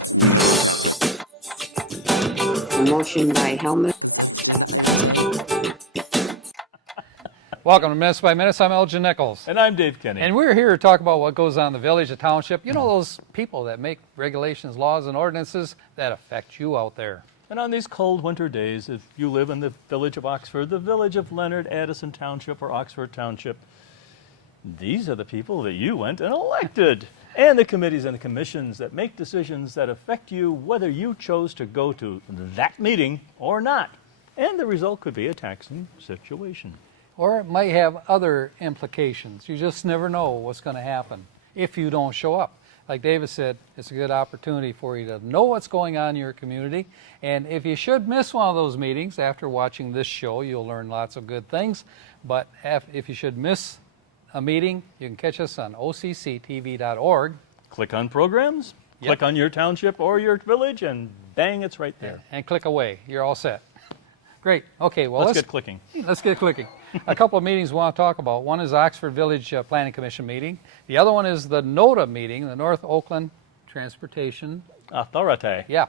A motion by Helmut. Welcome to Minutes by Minutes. I'm Elgin Nichols. And I'm Dave Kenny. And we're here to talk about what goes on in the village, the township. You know, those people that make regulations, laws, and ordinances that affect you out there. And on these cold winter days, if you live in the village of Oxford, the village of Leonard, Addison Township, or Oxford Township, these are the people that you went and elected. And the committees and the commissions that make decisions that affect you, whether you chose to go to that meeting or not. And the result could be a taxing situation. Or it might have other implications. You just never know what's going to happen if you don't show up. Like David said, it's a good opportunity for you to know what's going on in your community. And if you should miss one of those meetings, after watching this show, you'll learn lots of good things. But if you should miss a meeting, you can catch us on OCCTV.org. Click on programs, click on your township or your village, and bang, it's right there. And click away. You're all set. Great. Okay, well, Let's get clicking. Let's get clicking. A couple of meetings we want to talk about. One is Oxford Village Planning Commission meeting. The other one is the NOTA meeting, the North Oakland Transportation Authority. Yeah.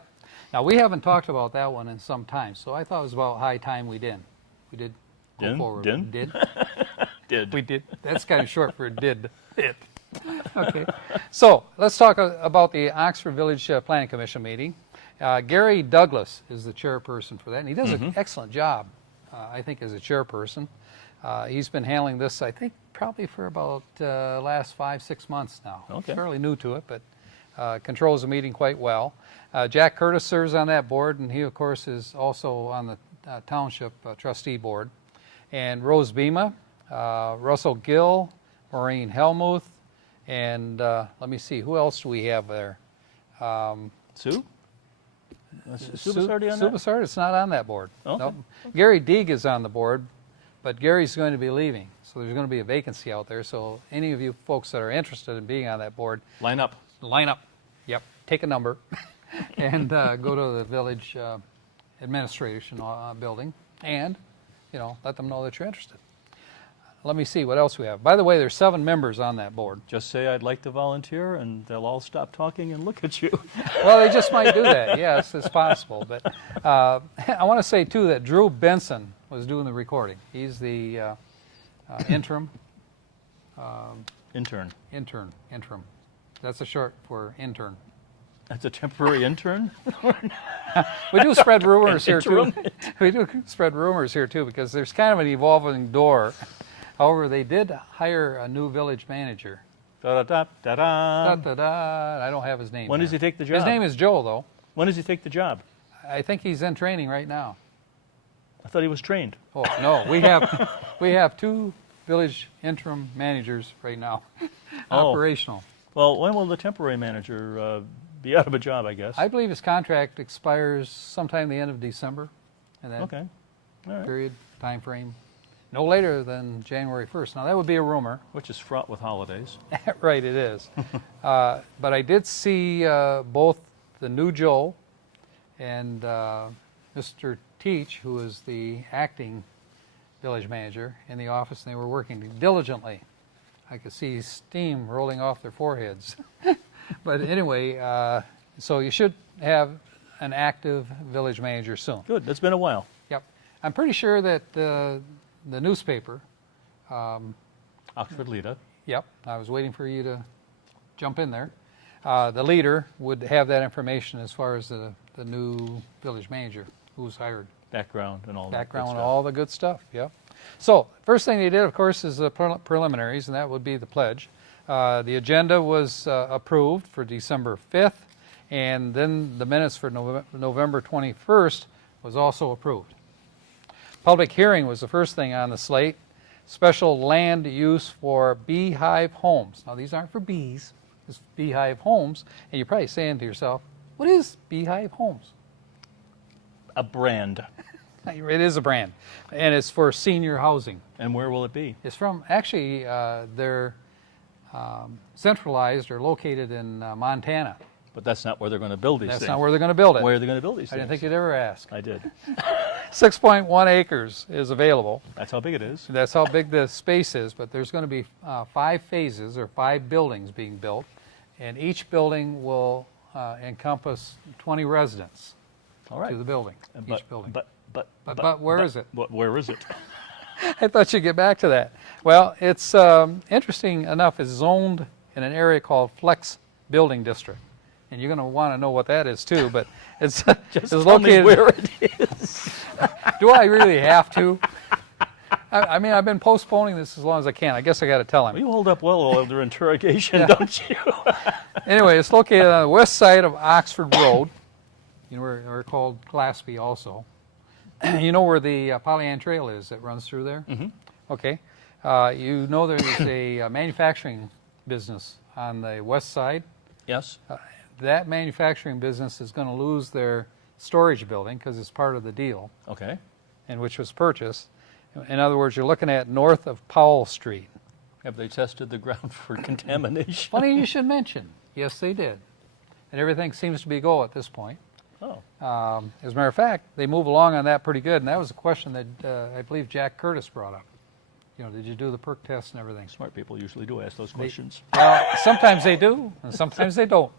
Now, we haven't talked about that one in some time, so I thought it was about high time we did. We did go forward. Did? Did. We did. That's kind of short for did. It. Okay. So let's talk about the Oxford Village Planning Commission meeting. Gary Douglas is the chairperson for that, and he does an excellent job, I think, as a chairperson. He's been handling this, I think, probably for about last 5-6 months now. Okay. Fairly new to it, but controls the meeting quite well. Jack Curtis serves on that board, and he, of course, is also on the Township Trustee Board. And Rose Bema, Russell Gill, Maureen Helmuth, and let me see, who else do we have there? Sue? Sue Basardi on that? Basardi, it's not on that board. Okay. Nope. Gary Deeg is on the board, but Gary's going to be leaving, so there's going to be a vacancy out there. So any of you folks that are interested in being on that board, Line up. Yep, take a number, and go to the village administration building, and let them know that you're interested. Let me see what else we have. By the way, there's 7 members on that board. Just say I'd like to volunteer, and they'll all stop talking and look at you. Well, they just might do that. Yes, it's possible. But I want to say, too, that Drew Benson was doing the recording. He's the interim. Intern. Interim. That's a short for intern. That's a temporary intern? We do spread rumors here, too. We do spread rumors here, too, because there's kind of an evolving door. However, they did hire a new village manager. Da-da-da-da-da. Da-da-da. I don't have his name. When does he take the job? His name is Joe, though. When does he take the job? I think he's in training right now. I thought he was trained. Oh, no. We have 2 village interim managers right now, operational. Well, when will the temporary manager be out of a job, I guess? I believe his contract expires sometime the end of December. In that Okay. All right. period, time frame. No later than January 1st. Now, that would be a rumor. Which is fraught with holidays. Right, it is. But I did see both the new Joe and Mr. Teach, who is the acting village manager, in the office, and they were working diligently. I could see steam rolling off their foreheads. But anyway, so you should have an active village manager soon. Good. It's been a while. Yep. I'm pretty sure that the newspaper, Oxford Leda. yep, I was waiting for you to jump in there. The leader would have that information as far as the new village manager who was hired. Background and all that. Background good and stuff. all the good stuff, yep. So, first thing they did, of course, is the preliminaries, and that would be the pledge. The agenda was approved for December 5th, and then the minutes for November 21st was also approved. Public hearing was the first thing on the slate. Special land use for beehive homes. Now, these aren't for bees, it's beehive homes, and you're probably saying to yourself, what is beehive homes? A brand. It is a brand, and it's for senior housing. And where will it be? It's from, actually, they're centralized or located in Montana. But that's not where they're going to build these things. That's not where they're going to build it. Where are they going to build these I things? didn't think you'd ever ask. I did. 6.1 acres is available. That's how big it is. That's how big the space is, but there's going to be 5 phases or 5 buildings being built, and each building will encompass 20 residents All right. to the building, each building. But where is it? Where is it? I thought you'd get back to that. Well, it's interesting enough, it's zoned in an area called Flex Building District. And you're going to want to know what that is too, but it's, it's Tell located. me where it is. Do I really have to? I mean, I've been postponing this as long as I can. I guess I got to tell him. You hold up well under interrogation, don't you? Anyway, it's located on the west side of Oxford Road. You know, we're called Glaspie also. You know where the Pollyant Trail is that runs through there? Mm-hmm. Okay. You know there's a manufacturing business on the west side. Yes. That manufacturing business is going to lose their storage building because it's part of the deal, Okay. and which was purchased. In other words, you're looking at north of Powell Street. Have they tested the ground for contamination? Funny you should mention. Yes, they did. And everything seems to be go at this point. Oh. As a matter of fact, they move along on that pretty good, and that was a question that I believe Jack Curtis brought up. You know, did you do the perk test and everything? Smart people usually do ask those questions. Well, sometimes they do, and sometimes they don't.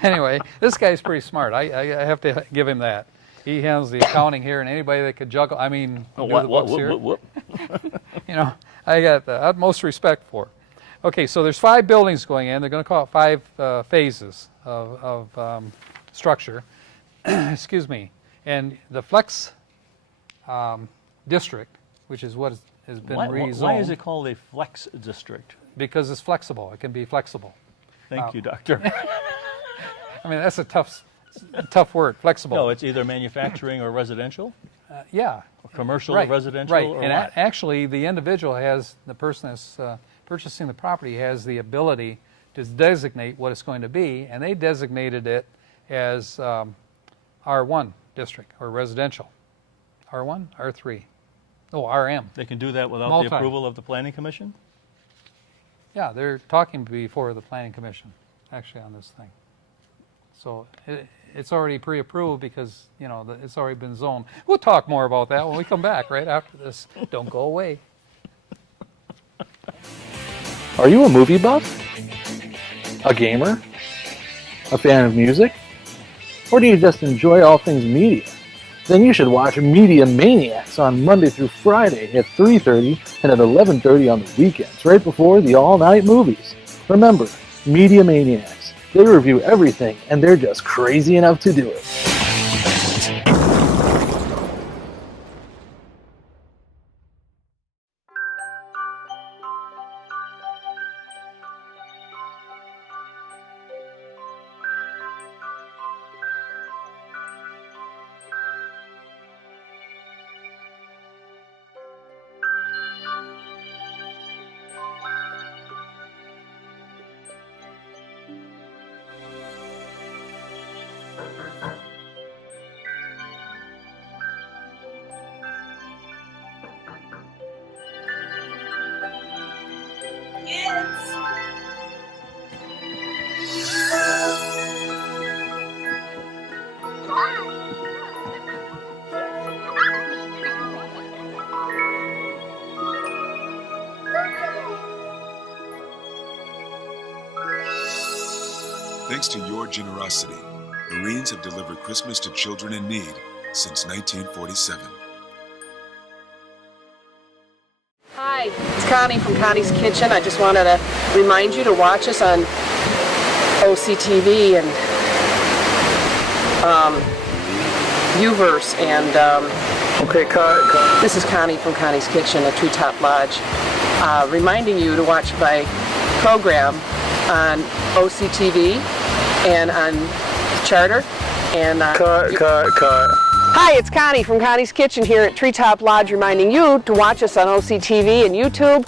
Anyway, this guy's pretty smart. I have to give him that. He handles the accounting here, and anybody that could juggle, I mean, do the books here. You know, I got the utmost respect for. Okay, so there's 5 buildings going in. They're going to call it 5 phases of structure. Excuse me. And the Flex District, which is what has been rezoned. Why is it called a flex district? Because it's flexible. It can be flexible. Thank you, Doctor. I mean, that's a tough word, flexible. No, it's either manufacturing or residential, Yeah. or commercial, Right, residential, right. or And what? actually, the individual has, the person that's purchasing the property has the ability to designate what it's going to be, and they designated it as R1 district, or residential. R1? R3? Oh, RM. They can do that without Multi. the approval of the Planning Commission? Yeah, they're talking before the Planning Commission, actually, on this thing. So it's already pre-approved because, you know, it's already been zoned. We'll talk more about that when we come back right after this. Don't go away. Are you a movie buff? A gamer? A fan of music? Or do you just enjoy all things media? Then you should watch Media Maniacs on Monday through Friday at 3:30 and at 11:30 on the weekends, right before the all-night movies. Remember, Media Maniacs. They review everything, and they're just crazy enough to do it. Thanks to your generosity, Marines have delivered Christmas to children in need since 1947. Hi, it's Connie from Connie's Kitchen. I just wanted to remind you to watch us on OCTV and Uverse and Okay, cut. this is Connie from Connie's Kitchen at Treetop Lodge. Reminding you to watch my program on OCTV and on Charter and Cut. Hi, it's Connie from Connie's Kitchen here at Treetop Lodge, reminding you to watch us on OCTV and YouTube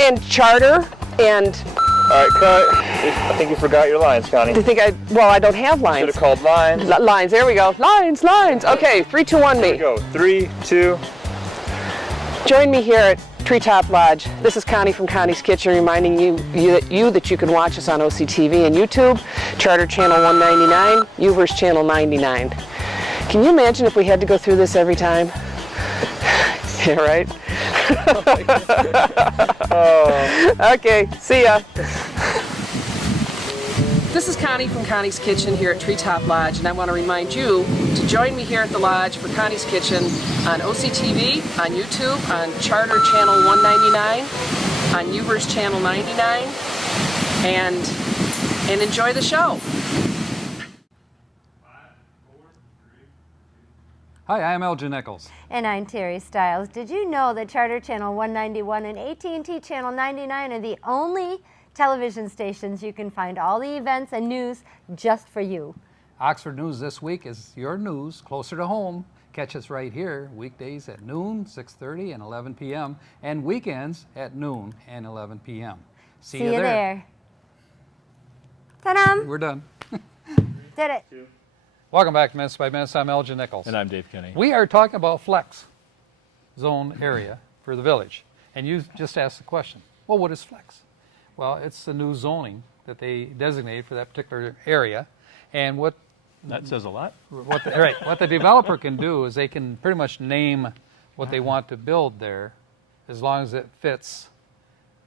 and Charter and Alright, cut. I think you forgot your lines, Connie. I think I don't have lines. Should have called lines. Lines, there we go. Lines. Okay, 3, 2, 1 me. Go. 3, 2. Join me here at Treetop Lodge. This is Connie from Connie's Kitchen, reminding you that you can watch us on OCTV and YouTube, Charter Channel 199, Uverse Channel 99. Can you imagine if we had to go through this every time? Yeah, right? Oh. Okay, see ya. This is Connie from Connie's Kitchen here at Treetop Lodge, and I want to remind you to join me here at the Lodge for Connie's Kitchen on OCTV, on YouTube, on Charter Channel 199, on Uverse Channel 99, and enjoy the show. Hi, I'm Elgin Nichols. And I'm Terry Stiles. Did you know that Charter Channel 191 and AT&T Channel 99 are the only television stations you can find all the events and news just for you? Oxford News This Week is your news closer to home. Catch us right here weekdays at noon, 6:30, and 11 p.m., and weekends at noon and 11 p.m. See you there. Ta-da! We're done. Did it. Welcome back to Minutes by Minutes. I'm Elgin Nichols. And I'm Dave Kenny. We are talking about flex zone area for the village. And you just asked the question, well, what is flex? Well, it's the new zoning that they designated for that particular area. And what That says a lot. what the developer can do is they can pretty much name what they want to build there as long as it fits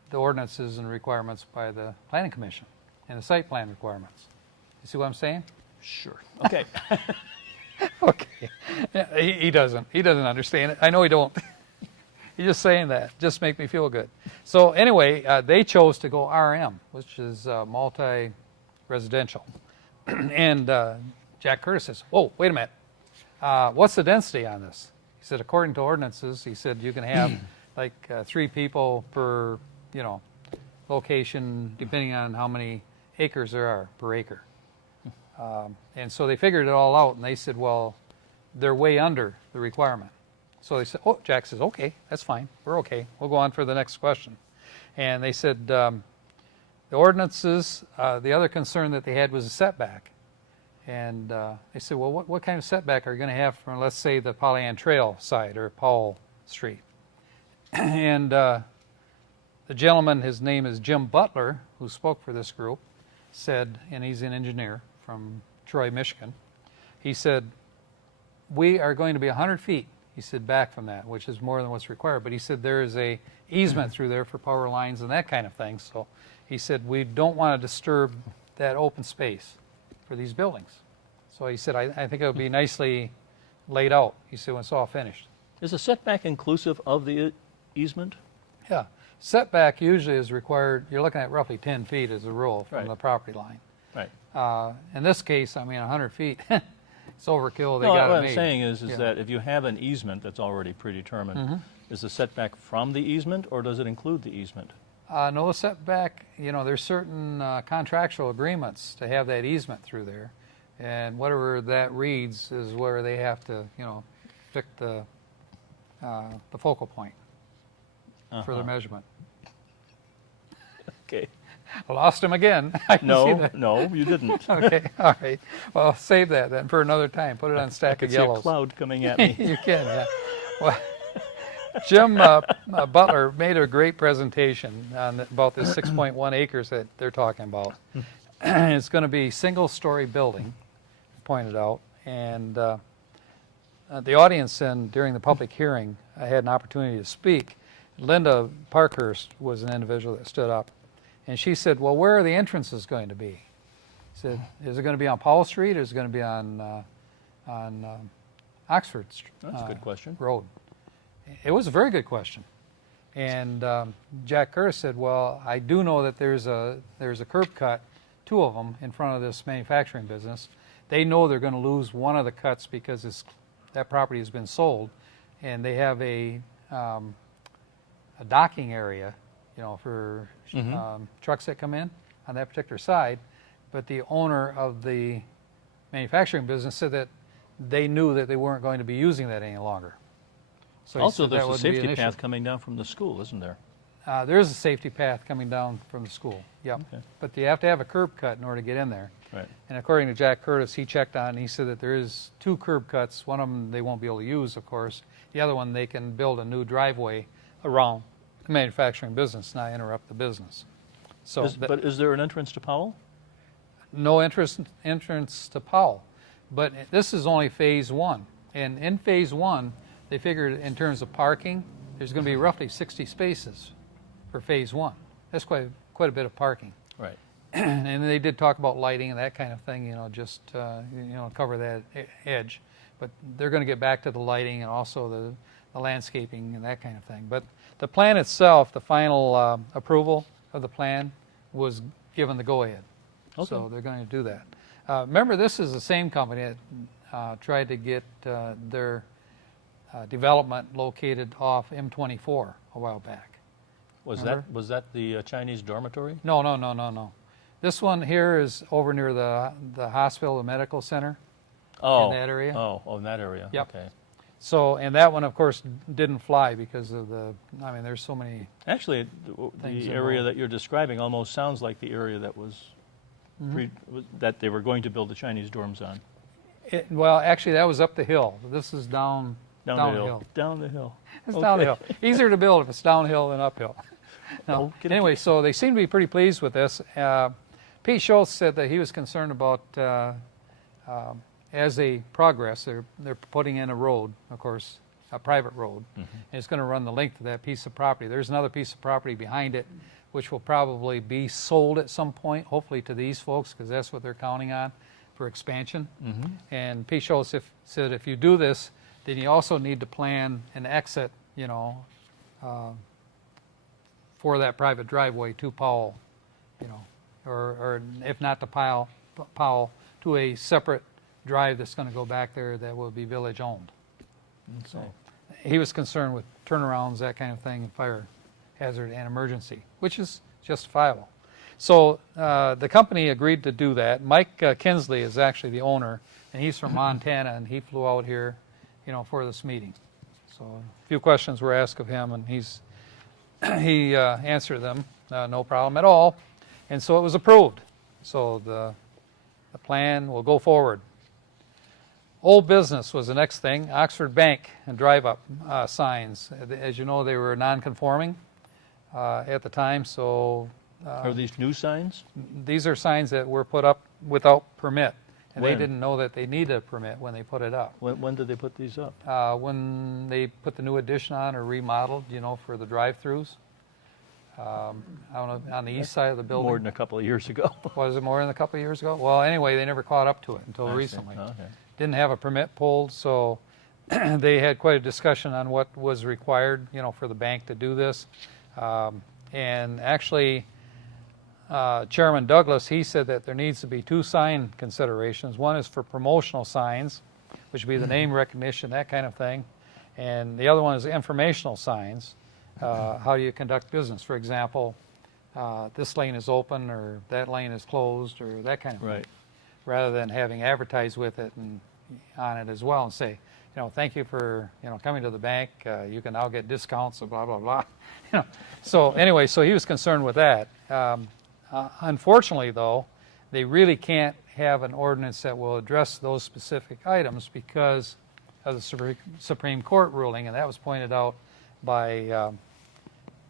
the ordinances and requirements by the Planning Commission and the site plan requirements. You see what I'm saying? Sure. Okay. Okay. Yeah, he doesn't understand it. I know he don't. He's just saying that. Just make me feel good. So anyway, they chose to go RM, which is multi-residential. And Jack Curtis says, "Oh, wait a minute. What's the density on this?" He said, "According to ordinances, he said you can have like 3 people per, location, depending on how many acres there are per acre." And so they figured it all out, and they said, well, they're way under the requirement. So they said, oh, Jack says, okay, that's fine. We're okay. We'll go on for the next question. And they said the ordinances, the other concern that they had was a setback. And they said, well, what kind of setback are you going to have from, let's say, the Pollyant Trail side or Powell Street? And the gentleman, his name is Jim Butler, who spoke for this group, said, and he's an engineer from Troy, Michigan, he said, we are going to be 100 feet, he said, back from that, which is more than what's required. But he said there is a easement through there for power lines and that kind of thing. So he said, we don't want to disturb that open space for these buildings. So he said, I think it'll be nicely laid out, he said, when it's all finished. Is the setback inclusive of the easement? Yeah. Setback usually is required, you're looking at roughly 10 feet as a rule from Right. the property line. Right. In this case, I mean, 100 feet, it's overkill. They No, got what it I'm made. saying is Yeah. that if you have an easement that's already predetermined, is the setback from the easement, or does it include the easement? No setback, there's certain contractual agreements to have that easement through there. And whatever that reads is where they have to, pick the focal point for their measurement. Okay. I lost him again. I can see No, that. no, you didn't. Okay, all right. Well, save that then for another time. Put it on I stack could of see a yellows. cloud coming at me. You can, yeah. Well, Jim Butler made a great presentation on about this 6.1 acres that they're talking about. It's going to be single-story building, pointed out, and the audience during the public hearing, I had an opportunity to speak. Linda Parkhurst was an individual that stood up, and she said, well, where are the entrances going to be? He said, is it going to be on Powell Street, or is it going to be on Oxford That's a good question. Road? It was a very good question. And Jack Curtis said, well, I do know that there's a curb cut, 2 of them, in front of this manufacturing business. They know they're going to lose one of the cuts because that property has been sold, and they have a docking area, for trucks that come in on that particular side. But the owner of the manufacturing business said that they knew that they weren't going to be using that any longer. So he Also, said that there's a wouldn't be an safety issue. path coming down from the school, isn't there? There is a safety path coming down from the school, yep. Okay. But you have to have a curb cut in order to get in there. Right. And according to Jack Curtis, he checked on, and he said that there is 2 curb cuts. One of them they won't be able to use, of course. The other one, they can build a new driveway around the manufacturing business, not interrupt the business. So, But is there an entrance to Powell? no entrance to Powell. But this is only phase 1. And in phase 1, they figured in terms of parking, there's going to be roughly 60 spaces for phase 1. That's quite a bit of parking. Right. and they did talk about lighting and that kind of thing, just, cover that edge. But they're going to get back to the lighting and also the landscaping and that kind of thing. But the plan itself, the final approval of the plan was given the go-ahead. Okay. So they're going to do that. Remember, this is the same company that tried to get their development located off M24 a while back. Was Remember? that the Chinese dormitory? No. This one here is over near the hospital, the medical center. Oh, that area? Oh, in that area. Yep. Okay. So, and that one, of course, didn't fly because of there's so many. Actually, Things the area involved. that you're describing almost sounds like the area that was that they were going to build the Chinese dorms on. Well, actually, that was up the hill. This is down Down the the hill. hill. Down the hill. It's Okay. down the hill. Easier to build if it's downhill than uphill. No. Okay. Anyway, so they seem to be pretty pleased with this. Pete Schultz said that he was concerned about as they progress, they're putting in a road, of course, a private road, and it's going to run the length of that piece of property. There's another piece of property behind it, which will probably be sold at some point, hopefully to these folks, because that's what they're counting on for expansion. And Pete Schultz said if you do this, then you also need to plan an exit, for that private driveway to Powell, or if not to Powell, to a separate drive that's going to go back there that will be village owned. So he was concerned with turnarounds, that kind of thing, and fire hazard and emergency, which is justifiable. So the company agreed to do that. Mike Kinsley is actually the owner, and he's from Montana, and he flew out here, for this meeting. So a few questions were asked of him, and he answered them, no problem at all. And so it was approved. So the plan will go forward. Old business was the next thing. Oxford Bank and drive-up signs. As you know, they were non-conforming at the time, so Are these new signs? these are signs that were put up without permit. And they When? didn't know that they needed a permit when they put it up. When did they put these up? When they put the new addition on or remodeled, for the drive-throughs. I don't know, on the east side of the building. More than a couple of years ago. Was it more than a couple of years ago? Well, anyway, they never caught up to it until I see. recently. Okay. Didn't have a permit pulled, so they had quite a discussion on what was required, for the bank to do this. And actually, Chairman Douglas, he said that there needs to be two sign considerations. One is for promotional signs, which would be the name recognition, that kind of thing. And the other one is informational signs. How do you conduct business? For example, this lane is open or that lane is closed or that kind of thing. Right. Rather than having advertised with it and on it as well and say, thank you for coming to the bank. You can now get discounts, blah blah blah. So anyway, so he was concerned with that. Unfortunately, though, they really can't have an ordinance that will address those specific items because of the Supreme Court ruling, and that was pointed out by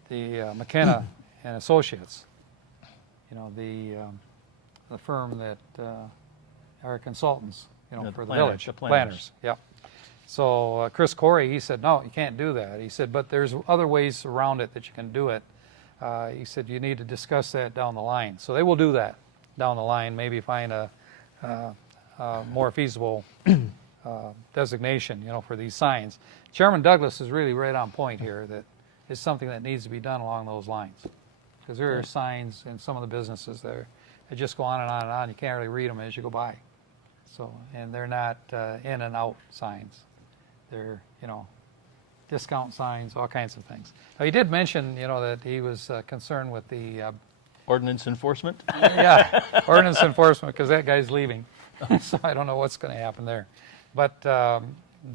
the McKenna and Associates. The firm that are consultants, The for the planners, village. the planners. Yep. So Chris Corey, he said, no, you can't do that. He said, but there's other ways around it that you can do it. He said, you need to discuss that down the line. So they will do that down the line, maybe find a more feasible designation, for these signs. Chairman Douglas is really right on point here that it's something that needs to be done along those lines. Because there are signs in some of the businesses there that just go on and on and on. You can't really read them as you go by. So, and they're not in and out signs. They're, discount signs, all kinds of things. Now, he did mention, that he was concerned with the Ordinance enforcement? ordinance enforcement because that guy's leaving. So I don't know what's going to happen there. But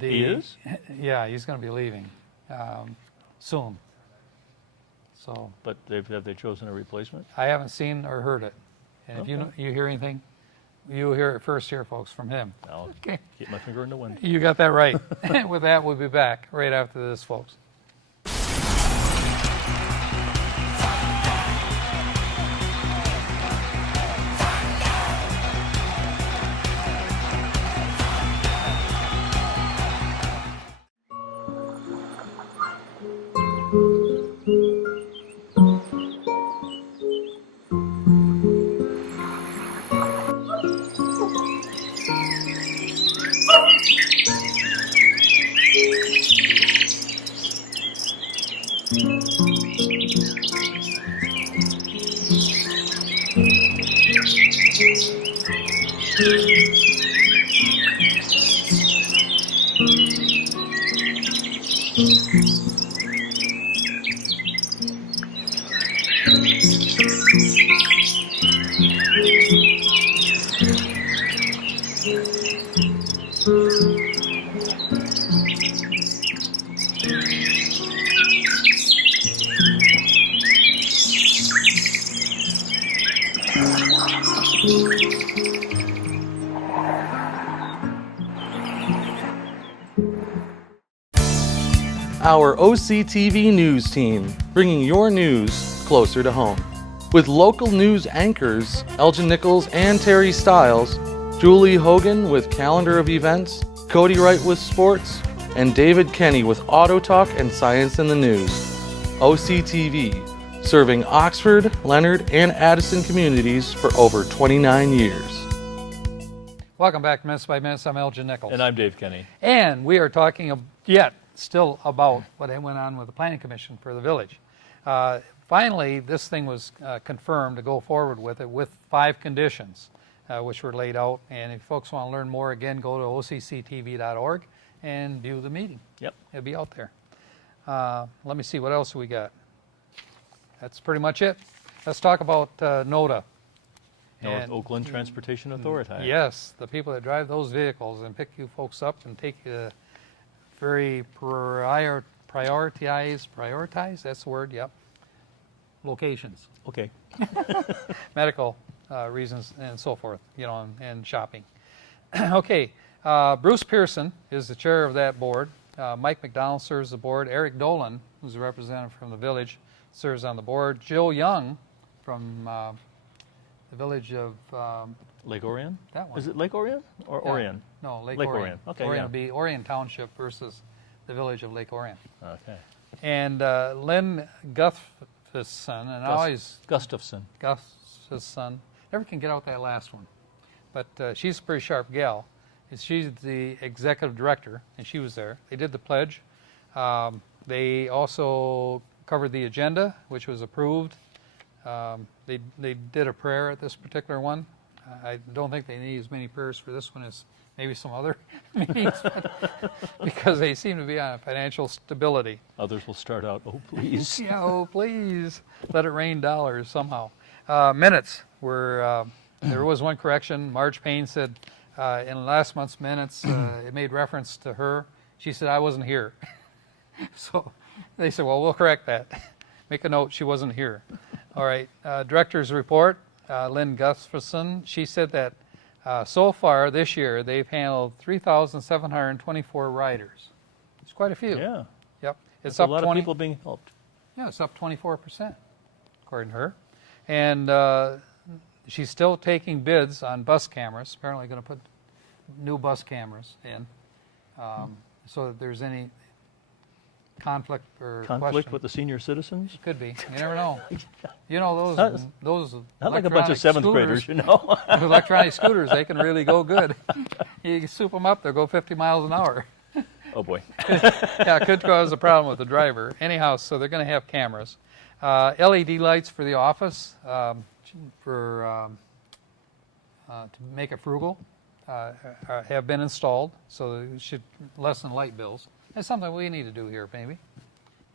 He is? Yeah, he's going to be leaving soon. So But have they chosen a replacement? I haven't seen or heard it. And if you hear anything, you hear it first here, folks, from him. I'll Okay. keep my finger in the wind. You got that right. With that, we'll be back right after this, folks. Our OCTV news team, bringing your news closer to home. With local news anchors Elgin Nichols and Terry Stiles, Julie Hogan with calendar of events, Cody Wright with sports, and David Kenny with Auto Talk and Science in the News. OCTV, serving Oxford, Leonard, and Addison communities for over 29 years. Welcome back to Minutes by Minutes. I'm Elgin Nichols. And I'm Dave Kenny. And we are talking still about what went on with the Planning Commission for the village. Finally, this thing was confirmed to go forward with it with 5 conditions, which were laid out. And if folks want to learn more, again, go to occtv.org and view the meeting. Yep. It'll be out there. Let me see, what else we got? That's pretty much it. Let's talk about NOTA. North And- Oakland Transportation Authority. Yes, the people that drive those vehicles and pick you folks up and take you very prioritize, that's the word, yep, locations, Okay. medical reasons and so forth, and shopping. Okay, Bruce Pearson is the chair of that board. Mike McDonald serves the board. Eric Dolan, who's a representative from the village, serves on the board. Jill Young from the village of Lake Orion? that one. Is it Lake Orion or Yeah. Orion? No, Lake Lake Orion. Orion. Okay, Orion yeah. would be Orion Township versus the village of Lake Orion. Okay. And Lynn Gustafson, and I always Gustafson. Gustafson, never can get out that last one, but she's a pretty sharp gal. And she's the executive director, and she was there. They did the pledge. They also covered the agenda, which was approved. They did a prayer at this particular one. I don't think they need as many prayers for this one as maybe some other meetings, because they seem to be on financial stability. Others will start out, oh, please. Yeah, oh, please, let it rain dollars somehow. Minutes were, there was one correction. Marge Payne said in last month's minutes, it made reference to her. She said, I wasn't here. So they said, well, we'll correct that. Make a note, she wasn't here. All right, director's report, Lynn Gustafson, she said that so far this year, they've handled 3,724 riders. It's quite a few. Yeah. Yep. It's That's a up lot 20. of people being helped. Yeah, it's up 24%, according to her. And she's still taking bids on bus cameras. Apparently going to put new bus cameras in, so that there's any conflict or Conflict question. with the senior citizens? Could be. You never know. You know, those Not like a bunch of electronic 7th scooters- graders, you know? electronic scooters, they can really go good. You soup them up, they'll go 50 miles an hour. Oh, boy. Yeah, it could cause a problem with the driver. Anyhow, so they're going to have cameras. LED lights for the office to make it frugal have been installed, so it should lessen light bills. That's something we need to do here, maybe.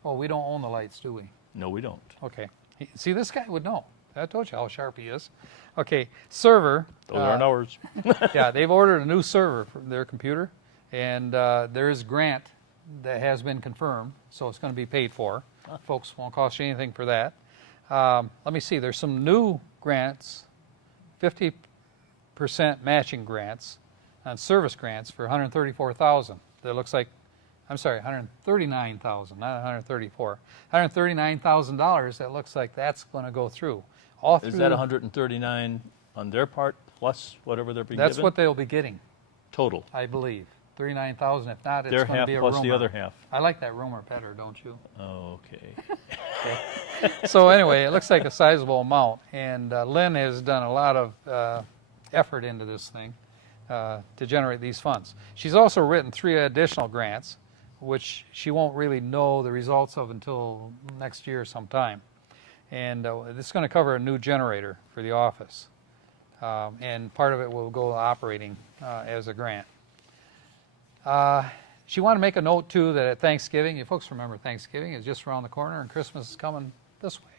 Oh, we don't own the lights, do we? No, we don't. Okay. See, this guy would know. I told you how sharp he is. Okay, server. Those aren't ours. Yeah, they've ordered a new server for their computer, and there is a grant that has been confirmed, so it's going to be paid for. Folks, won't cost you anything for that. Let me see, there's some new grants, 50% matching grants on service grants for $134,000. That looks like, I'm sorry, $139,000, not 134. $139,000. That looks like that's going to go through. All through. Is that 139 on their part plus whatever they're being That's given? what they'll be getting, Total. I believe. 39,000. If not, it's Their going to half be a plus rumor. the other half. I like that rumor better, don't you? Okay. So anyway, it looks like a sizable amount, and Lynn has done a lot of effort into this thing to generate these funds. She's also written 3 additional grants, which she won't really know the results of until next year sometime. And this is going to cover a new generator for the office. And part of it will go operating as a grant. She wanted to make a note too that at Thanksgiving, you folks remember Thanksgiving is just around the corner and Christmas is coming this way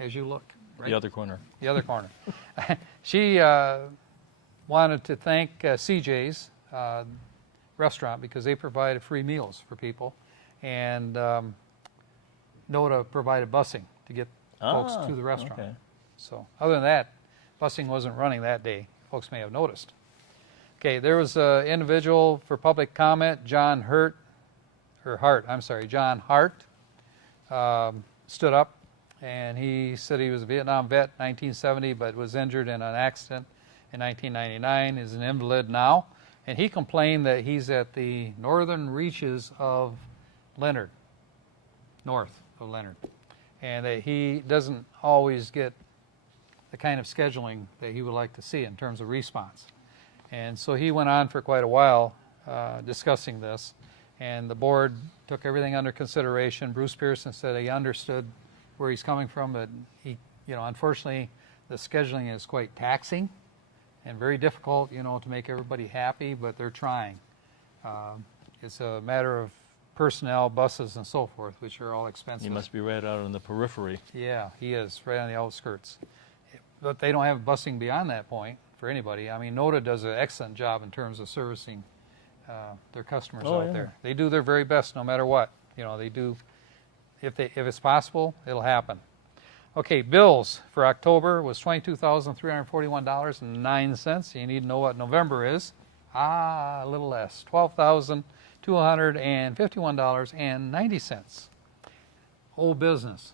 as you look. Right? The other corner. The other corner. She wanted to thank CJ's restaurant because they provided free meals for people, and NODA provided busing to get folks to the restaurant. Okay. So other than that, busing wasn't running that day. Folks may have noticed. Okay, there was an individual for public comment, John Hart, stood up, and he said he was a Vietnam vet, 1970, but was injured in an accident in 1999, is an invalid now, and he complained that he's at the northern reaches of Leonard, north of Leonard, and that he doesn't always get the kind of scheduling that he would like to see in terms of response. And so he went on for quite a while discussing this, and the board took everything under consideration. Bruce Pearson said he understood where he's coming from, but he, unfortunately, the scheduling is quite taxing and very difficult, to make everybody happy, but they're trying. It's a matter of personnel, buses, and so forth, which are all expensive. You must be right out on the periphery. Yeah, he is, right on the outskirts. But they don't have busing beyond that point for anybody. I mean, NODA does an excellent job in terms of servicing their customers out there. They do their very best no matter what. They do, if it's possible, it'll happen. Okay, bills for October was $22,341.09. You need to know what November is. A little less, $12,251.90. Old business.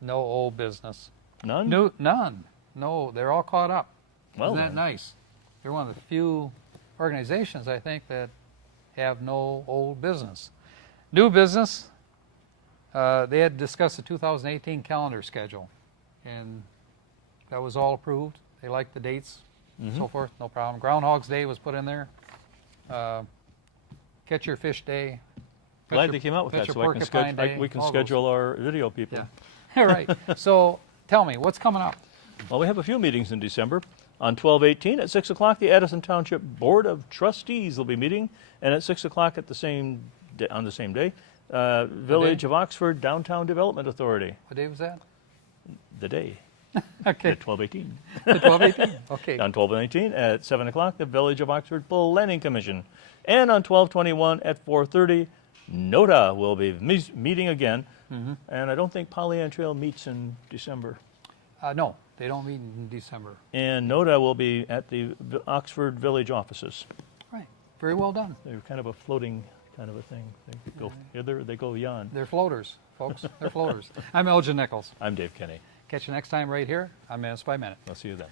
No old business. None? None. No, they're all caught up. Well, Isn't that then. nice? They're one of the few organizations, I think, that have no old business. New business, they had discussed the 2018 calendar schedule, and that was all approved. They liked the dates, so forth, no problem. Groundhog's Day was put in there. Catch Your Fish Day. Glad they came out with that, so we can schedule our video people. Yeah. All right. So tell me, what's coming up? Well, we have a few meetings in December. On 12/18 at 6 o'clock, the Addison Township Board of Trustees will be meeting, and at 6 o'clock on the same day, Village of Oxford Downtown Development Authority. What day was that? The day. Okay. At 12/18. The 12/18. Okay. On 12/18 at 7 o'clock, the Village of Oxford Planning Commission. And on 12/21 at 4:30, NODA will be meeting again. And I don't think Pollyant Trail meets in December. No, they don't meet in December. And NODA will be at the Oxford Village offices. Right. Very well done. They're kind of a floating kind of a thing. They go hither, they go yon. They're floaters, folks. They're floaters. I'm Elgin Nichols. I'm Dave Kenny. Catch you next time right here on Minutes by Minute. I'll see you then.